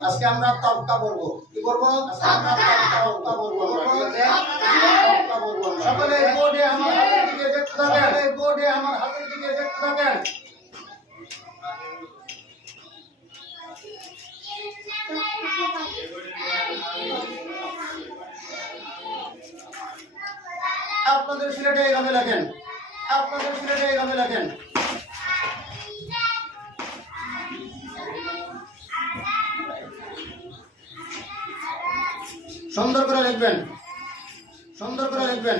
আজকে আমরা তবকা বলবো। কি বলবো? আমরা তবকা বলবো। সকলে বোর্ডে আমার হাতের দিকে দেখতে থাকেন। বোর্ডে আমার হাতের দিকে দেখতে থাকেন। আপনাদের সিলেটে এভাবে লেখেন। আপনাদের সিলেটে এভাবে লেখেন। সুন্দর করে লিখবেন। সুন্দর করে লিখবেন।